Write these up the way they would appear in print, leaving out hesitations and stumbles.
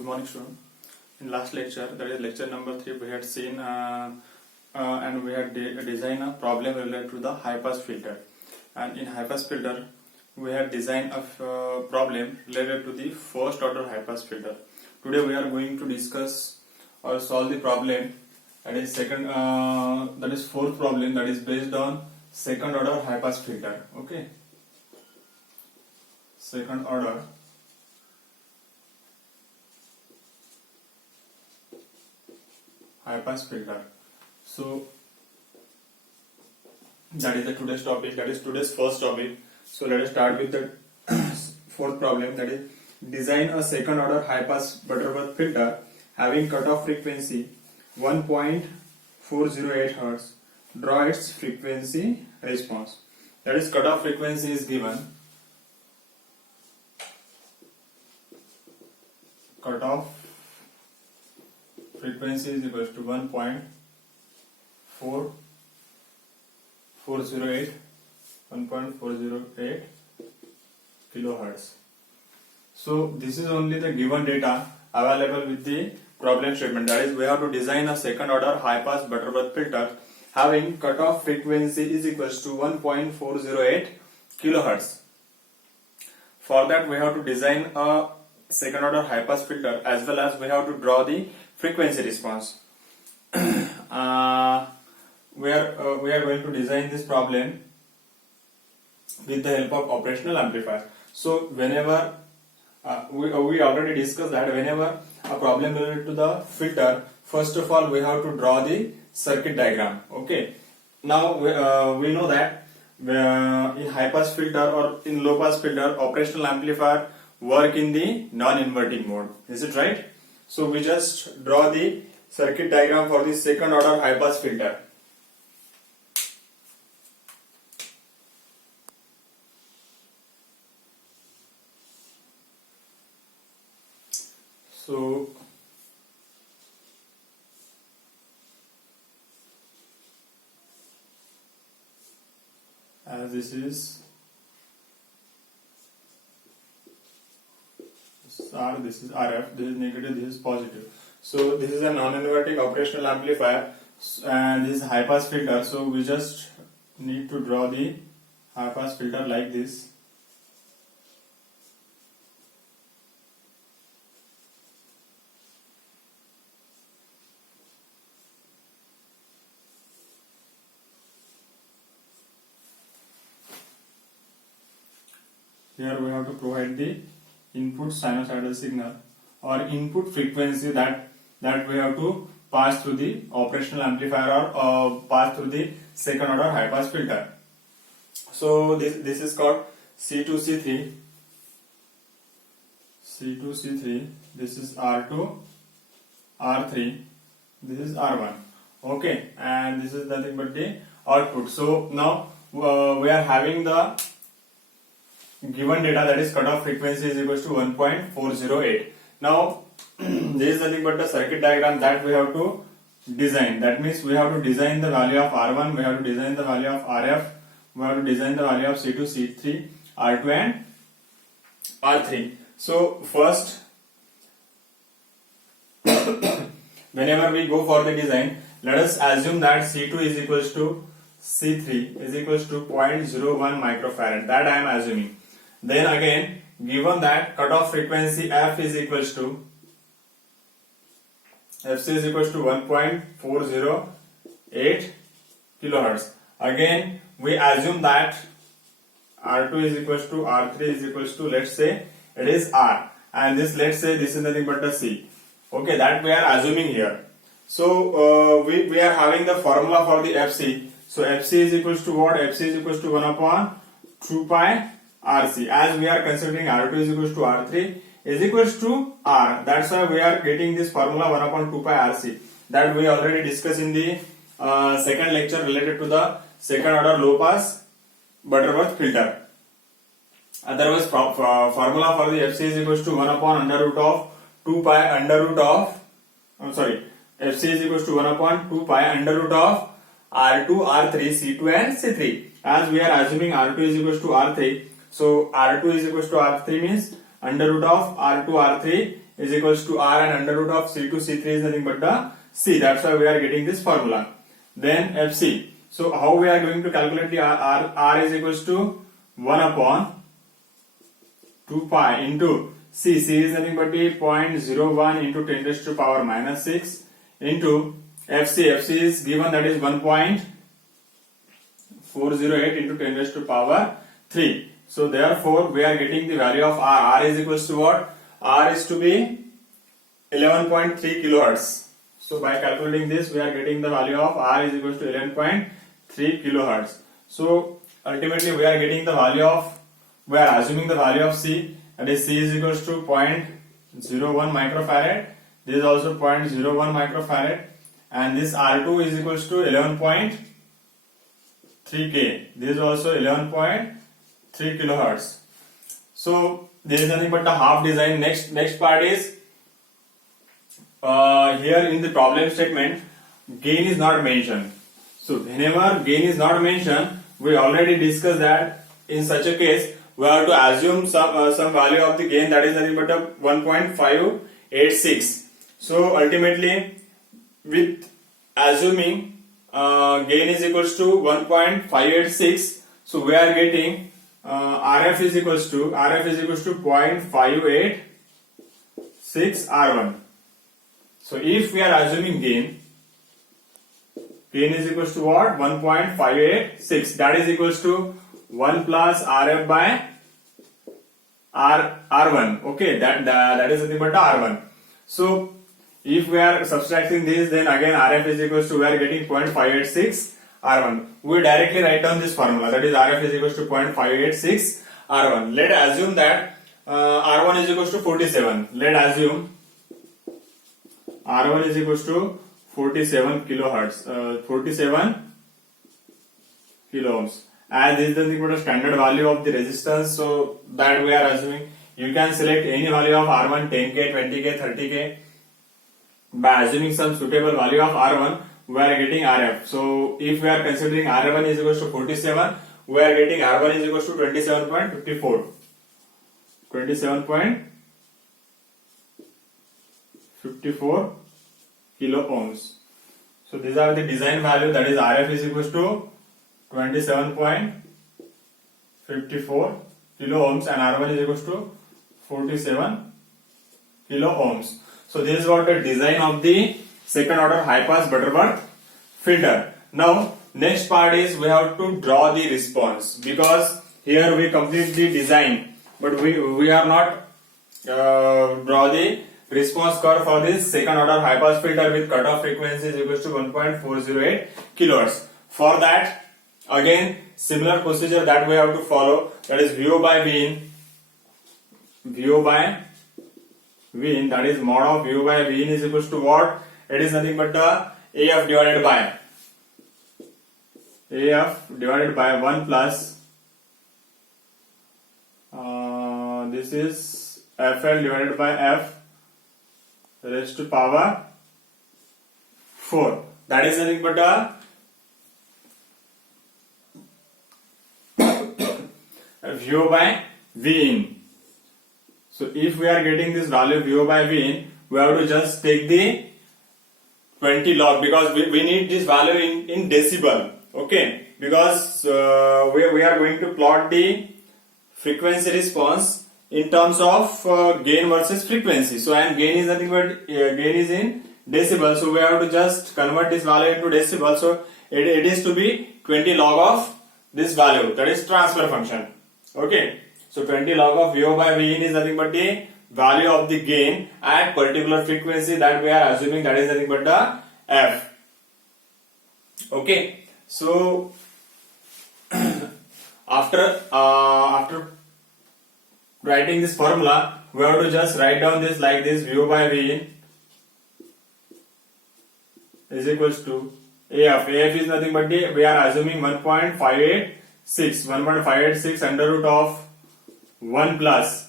Good morning, student. In last lecture, that is lecture number 3, we had seen and we had designed a problem related to the high pass filter. And in high pass filter, we had designed a problem related to the first order high pass filter. Today we are going to discuss or solve the problem that is fourth problem, that is based on second order high pass filter. Okay, second order high pass filter. So that is the today's topic, that is today's first topic. So let us start with the fourth problem, that is design a second order high pass Butterworth filter having cutoff frequency 1.408 Hz. Draw its frequency response. That is, cutoff frequency is given. Cutoff frequency is equal to 1.408 kilohertz. So this is only the given data available with the problem statement. That is, we have to design a second order high pass Butterworth filter having cutoff frequency is equal to 1.408 kilohertz. For that, we have to design a second order high pass filter as well as we have to draw the frequency response. We are going to design this problem with the help of operational amplifier. So whenever we already discussed that whenever a problem related to the filter, first of all we have to draw the circuit diagram. Okay, now we know that in high pass filter or in low pass filter, operational amplifier work in the non-inverting mode. Is it right? So we just draw the circuit diagram for the second order high pass filter. So as this is R, this is RF, this is negative, this is positive. So this is a non-inverting operational amplifier and this is high pass filter. So we just need to draw the high pass filter like this. Here we have to provide the input sinusoidal signal or input frequency that we have to pass through the operational amplifier or pass through the second order high pass filter. So this is called C2C3. C2C3. This is R2, R3. This is R1. Okay, and this is nothing but the output. So now we are having the given data, that is cutoff frequency is equal to 1.408. Now this is nothing but the circuit diagram that we have to design. That means we have to design the value of R1, we have to design the value of RF, we have to design the value of C2, C3, R2 and R3. So first whenever we go for the design, let us assume that C2 is equal to C3 is equal to 0.01 microfarad. That I am assuming. Then again, given that cutoff frequency F is equal to FC is equal to 1.408 kilohertz. Again, we assume that R2 is equal to R3 is equal to, let's say it is R, and this, let's say this is nothing but the C. Okay, that we are assuming here. So we are having the formula for the FC. So FC is equal to what? FC is equal to 1 upon 2 pi RC. As we are considering R2 is equal to R3 is equal to R. That's why we are getting this formula 1 upon 2 pi RC. That we already discussed in the second lecture related to the second order low pass Butterworth filter. Otherwise, formula for the FC is equal to 1 upon under root of 2 pi under root of FC is equal to 1 upon 2 pi under root of R2, R3, C2 and C3. As we are assuming R2 is equal to R3, so R2 is equal to R3 means under root of R2, R3 is equals to R, and under root of C2 C3 is nothing but the C. That's why we are getting this formula. Then FC. So how we are going to calculate the R is equals to 1 upon 2 pi into C. C is nothing but the 0.01 into 10 raised to power minus 6 into FC. FC is given, that is 1.408 into 10 raised to power 3. So therefore we are getting the value of R. R is equals to what? R is to be 11.3 kilohertz. So by calculating this, we are getting the value of R is equals to 11.3 kilohertz. So ultimately we are getting the value of, we are assuming the value of C, that is C is equals to 0.01 microfarad. This is also 0.01 microfarad, and this R2 is equals to 11.3K. This is also 11.3 kilohertz. So there is nothing but a half design. Next part is here in the problem statement, gain is not mentioned. So whenever gain is not mentioned, we already discussed that in such a case we have to assume some value of the gain, that is nothing but a 1.586. So ultimately, with assuming gain is equals to 1.586, so we are getting RF is equals to 0.586 R1. So if we are assuming gain is equals to what? 1.586. That is equals to 1 plus RF by R1. Okay, that is nothing but R1. So if we are subtracting this, then again RF is equals to, we are getting 0.586 R1. We directly write down this formula, that is RF is equals to 0.586 R1. Let us assume that R1 is equals to 47. Let us assume R1 is equals to 47 kilohertz, 47 kilo ohms. As this is the standard value of the resistance, so that we are assuming, you can select any value of R1, 10K, 20K, 30K. By assuming some suitable value of R1, we are getting RF. So if we are considering R1 is equals to 47, we are getting R1 is equals to 27.54. 27.54 kilo ohms. So these are the design value, that is RF is equals to 27.54 kilo ohms and R1 is equals to 47 kilo ohms. So this is what the design of the second order high pass Butterworth filter. Now next part is we have to draw the response, because here we complete the design, but we are not draw the response curve for this second order high pass filter with cutoff frequency is equals to 1.408 kilohertz. For that, again similar procedure that we have to follow, that is VO by Vin. VO by Vin, that is mod of VO by Vin is equals to what? It is nothing but the AF divided by 1 plus this is FL divided by F raised to power 4. That is nothing but a VO by Vin. So if we are getting this value VO by Vin, we have to just take the 20 log, because we need this value in decibel. Okay, because we are going to plot the frequency response in terms of gain versus frequency. So and gain is nothing but gain is in decibel. So we have to just convert this value into decibel. So it is to be 20 log of this value, that is transfer function. Okay, so 20 log of VO by Vin is nothing but the value of the gain at particular frequency that we are assuming, that is nothing but the F. Okay, so after writing this formula, we have to just write down this like this: VO by Vin is equals to AF. AF is nothing but the, we are assuming 1.586 under root of 1 plus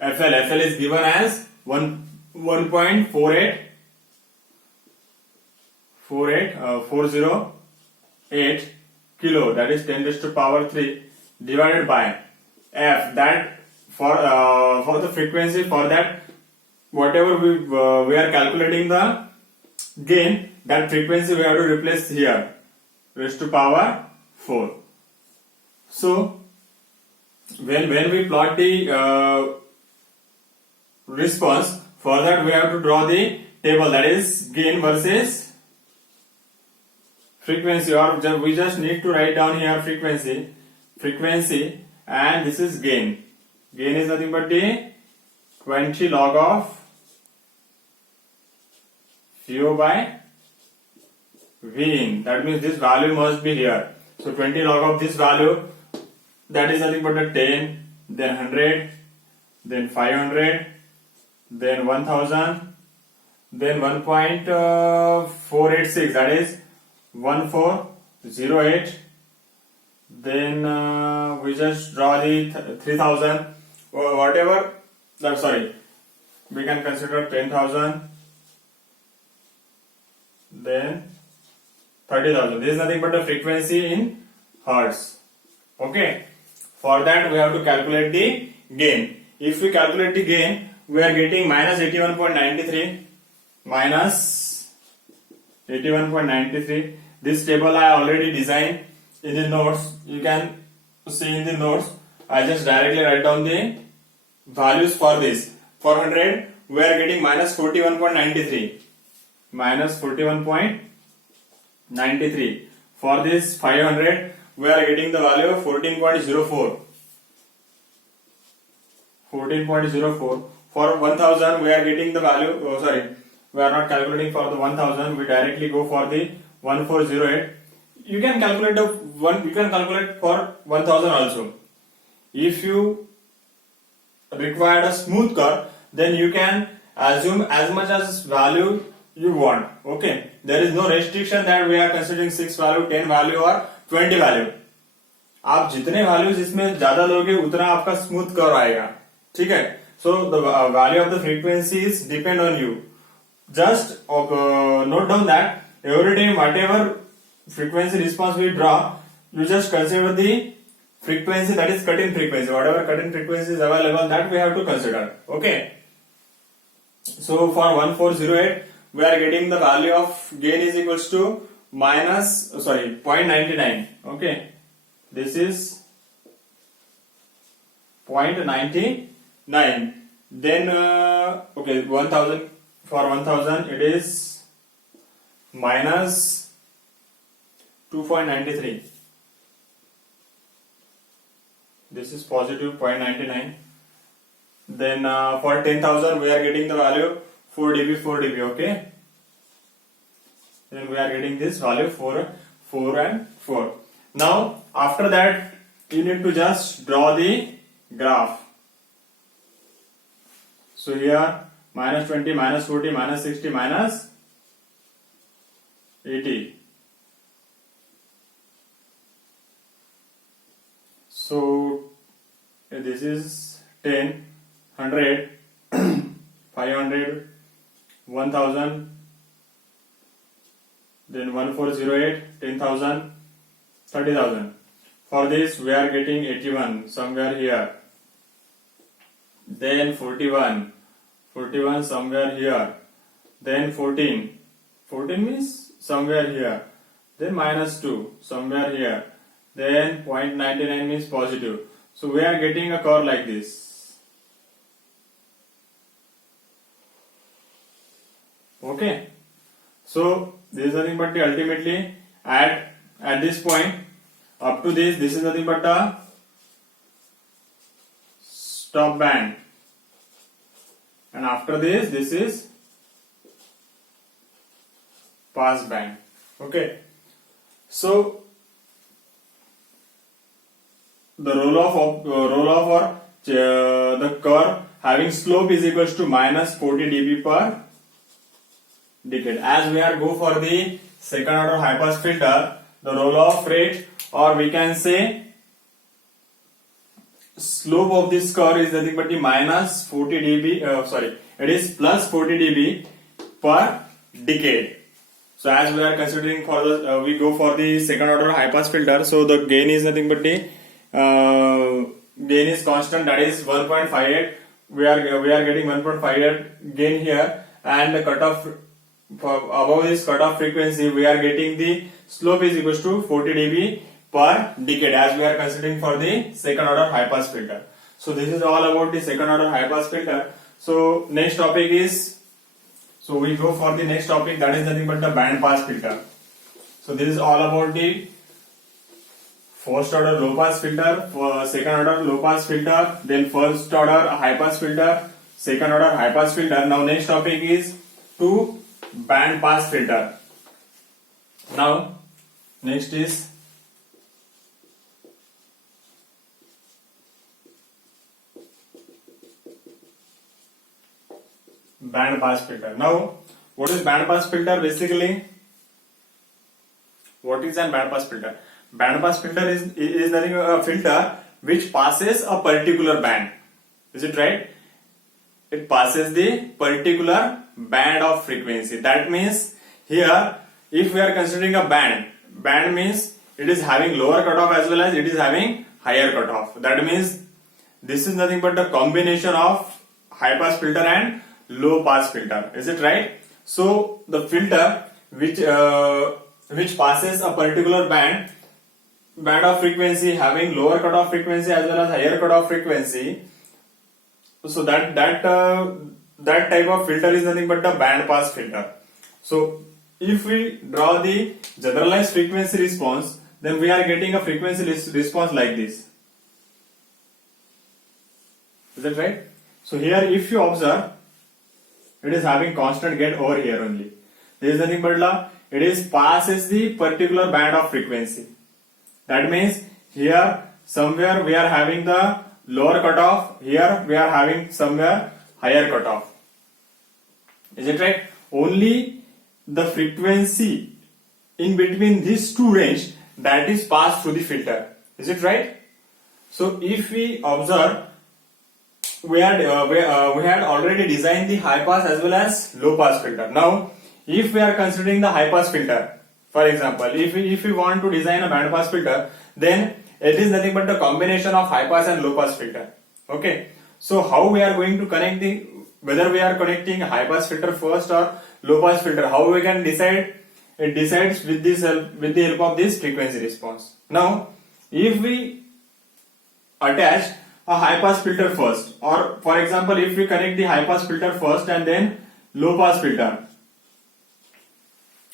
FL. FL is given as 1.408 kilo, that is 10 raised to power 3, divided by F, that for the frequency for that whatever we are calculating the gain, that frequency we have to replace here, raised to power 4. So when we plot the response, for that we have to draw the table, that is gain versus frequency, or we just need to write down here frequency, and this is gain. Gain is nothing but the 20 log of VO by Vin. That means this value must be here. So 20 log of this value, that is nothing but a 10, then 100, then 500, then 1000, then 1.486, that is 1408. Then we just draw the 3000, or whatever. Sorry, we can consider 10,000, then 30,000. This is nothing but the frequency in hertz. Okay. For that we have to calculate the gain. If we calculate the gain, we are getting minus 81.93, minus 81.93. This table I already designed in the notes. You can see in the notes. I just directly write down the values for this. For 100, we are getting minus 41.93. Minus 41.93. For this 500, we are getting the value of 14.04. 14.04. For 1000, we are getting the value. We are not calculating for the 1000. We directly go for the 1408. You can calculate for 1000 also. If you require a smooth curve, then you can assume as much as value you want. Okay, there is no restriction that we are considering 6 value, 10 value or 20 value. आप जितने values इसमें ज्यादा लोगे उतना आपका smooth curve आएगा. ठीक है. So the value of the frequencies depend on you. Just note down that every time whatever frequency response we draw, you just consider the frequency, that is cut-in frequency. Whatever cut-in frequency is available, that we have to consider. Okay. So for 1408, we are getting the value of gain is equals to minus 0.99. Okay. This is 0.99. Then 1000, for 1000 it is minus 2.93. This is positive 0.99. Then for 10,000 we are getting the value 4 dB. Okay. Then we are getting this value 4 and 4. Now after that you need to just draw the graph. So here minus 20, minus 40, minus 60, minus 80. So this is 10, 100, 500, 1000, then 1408, 10,000, 30,000. For this we are getting 81 somewhere here. Then 41 somewhere here. Then 14 means somewhere here. Then minus 2 somewhere here. Then 0.99 means positive. So we are getting a curve like this. Okay. So this is nothing but ultimately at this point up to this is nothing but a stop band, and after this is pass band. Okay. So the roll off or the curve having slope is equals to minus 40 dB per decade. As we are go for the second order high pass filter, the roll off rate, or we can say slope of this curve is nothing but the minus 40 dB. It is plus 40 dB per decade. So as we are considering for the we go for the second order high pass filter, so the gain is nothing but the gain is constant, that is 1.58. we are getting 1.5 gain here, and the cutoff above this cutoff frequency we are getting the slope is equals to 40 dB per decade, as we are considering for the second order high pass filter. So this is all about the second order high pass filter. So next topic is, so we go for the next topic, that is nothing but the band pass filter. So this is all about the first order low pass filter, second order low pass filter, then first order high pass filter, second order high pass filter. Now next topic is to band pass filter. Now next is band pass filter. Now what is band pass filter? Basically, what is a band pass filter? Band pass filter is nothing a filter which passes a particular band. Is it right? It passes the particular band of frequency. That means here, if we are considering a band means it is having lower cutoff as well as it is having higher cutoff. That means this is nothing but a combination of high pass filter and low pass filter. Is it right? So the filter which passes a particular band of frequency having lower cutoff frequency as well as higher cutoff frequency, so that type of filter is nothing but the band pass filter. So if we draw the generalized frequency response, then we are getting a frequency response like this. Is that right? So here if you observe, it is having constant gain over here only. There is nothing but it is passes the particular band of frequency. That means here somewhere we are having the lower cutoff, here we are having somewhere higher cutoff. Is it right? Only the frequency in between these two range, that is passed through the filter. Is it right? So if we observe, we had already designed the high pass as well as low pass filter. Now if we are considering the high pass filter, for example, if we want to design a band pass filter, then it is nothing but the combination of high pass and low pass filter. Okay, so how we are going to connect whether we are connecting high pass filter first or low pass filter, how we can decide? It decides with the help of this frequency response. Now if we attach a high pass filter first, or for example if we connect the high pass filter first and then low pass filter.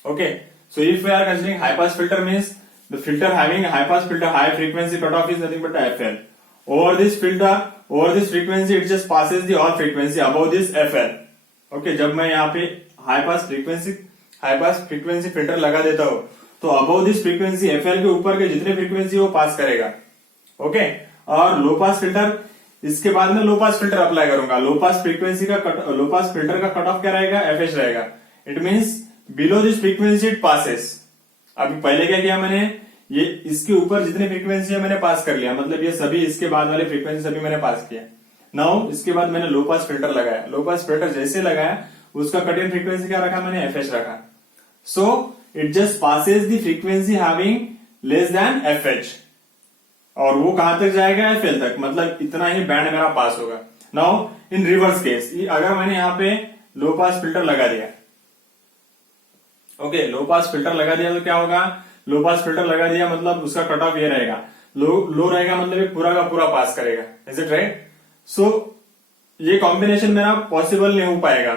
Okay, so if we are considering high pass filter means the filter having a high pass filter high frequency cutoff is nothing but FL. Over this filter, over this frequency, it just passes the all frequency above this FL. Okay, जब मैं यहाँ पे high pass frequency filter लगा देता हूँ, तो above this frequency FL के ऊपर के जितने फ्रीक्वेंसी वो पास करेगा. ओके, और लो पास फिल्टर, इसके बाद में लो पास फिल्टर अप्लाई करूंगा. लो पास फिल्टर का कट ऑफ क्या रहेगा? FH रहेगा. It means below this frequency it passes. अभी पहले क्या किया मैंने, ये इसके ऊपर जितने फ्रीक्वेंसी है मैंने पास कर लिया, मतलब ये सभी इसके बाद वाले फ्रीक्वेंसी सभी मैंने पास किया. नाउ इसके बाद मैंने लो पास फिल्टर लगाया. लो पास फिल्टर जैसे लगाया उसका कट इन फ्रीक्वेंसी क्या रखा मैंने? FH रखा. So it just passes the frequency having less than FH, और वो कहां तक जाएगा? FL तक. मतलब इतना ही बैंड मेरा पास होगा. नाउ इन रिवर्स केस, अगर मैंने यहाँ पे लो पास फिल्टर लगा दिया, ओके, लो पास फिल्टर लगा दिया तो क्या होगा? लो पास फिल्टर लगा दिया मतलब उसका कट ऑफ ये रहेगा, लो रहेगा, मतलब ये पूरा का पूरा पास करेगा. Is it right? सो ये कॉम्बिनेशन मेरा पॉसिबल नहीं हो पाएगा,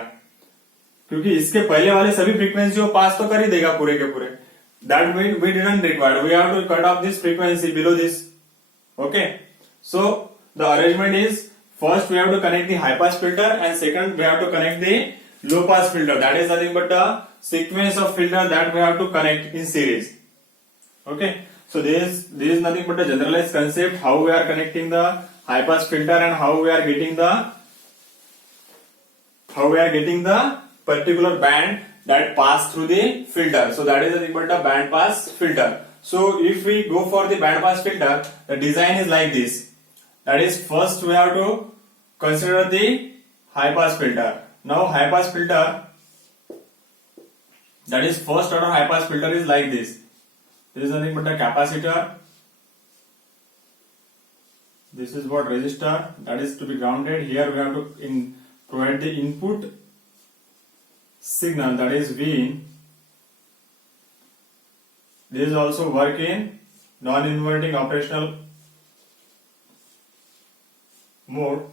क्योंकि इसके पहले वाले सभी फ्रीक्वेंसी वो पास तो कर ही देगा पूरे के पूरे. That we didn't required, we have to cut off this frequency below this. Okay, so the arrangement is, first we have to connect the high pass filter and second we have to connect the low pass filter. That is nothing but a sequence of filter that we have to connect in series. Okay, so this is nothing but a generalized concept how we are connecting the high pass filter and how we are getting the particular band that pass through the filter. So that is nothing but a band pass filter. So if we go for the band pass filter, the design is like this. That is, first we have to consider the high pass filter. Now high pass filter, that is first order high pass filter is like this. This is nothing but a capacitor. This is what resistor, that is to be grounded. Here we have to provide the input signal, that is Vin. This is also work in non-inverting operational mode.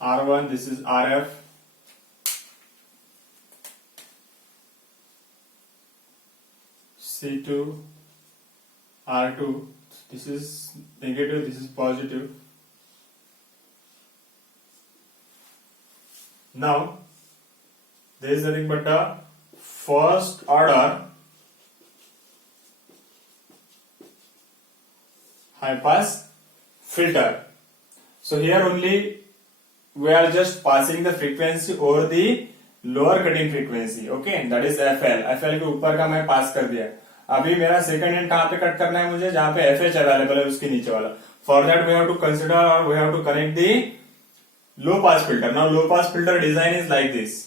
R1, this is RF. C2, R2, this is negative, this is positive. Now, there is nothing but a first order high pass filter. So here only we are just passing the frequency over the lower cutting frequency, okay, that is FL. FL के ऊपर का मैं पास कर दिया. अभी मेरा second and कहाँ पे कट करना है मुझे, जहां पे FH अवेलेबल है उसके नीचे वाला. For that we have to consider और we have to connect the low pass filter. Now low pass filter design is like this.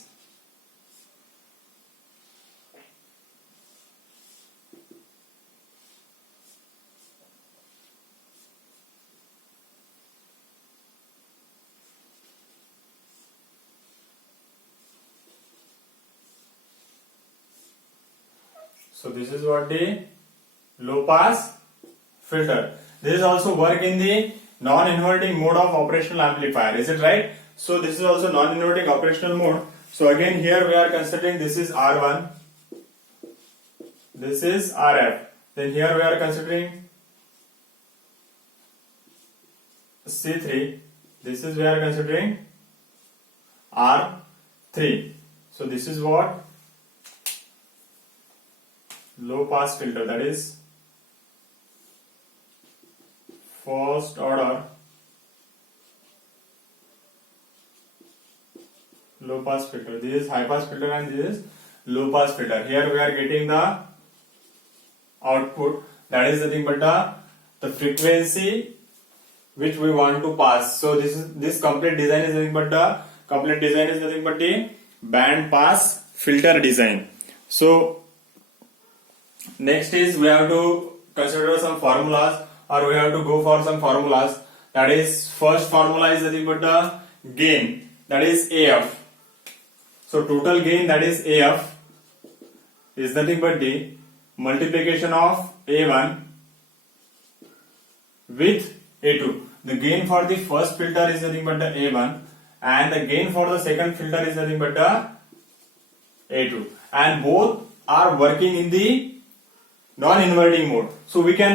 So this is what the low pass filter. This is also work in the non-inverting mode of operational amplifier. Is it right? So this is also non-inverting operational mode. So again here we are considering this is R1, this is RF. Then here we are considering C3. This is we are considering R3. So this is what low pass filter, that is first order low pass filter. This is high pass filter and this is low pass filter. Here we are getting the output, that is nothing but the frequency which we want to pass. So this complete design is nothing but the band pass filter design. So next is we have to consider some formulas, or we have to go for some formulas. That is, first formula is nothing but the gain, that is AF. So total gain, that is AF, is nothing but the multiplication of A1 with A2. The gain for the first filter is nothing but the A1, and the gain for the second filter is nothing but the A2, and both are working in the non-inverting mode. So we can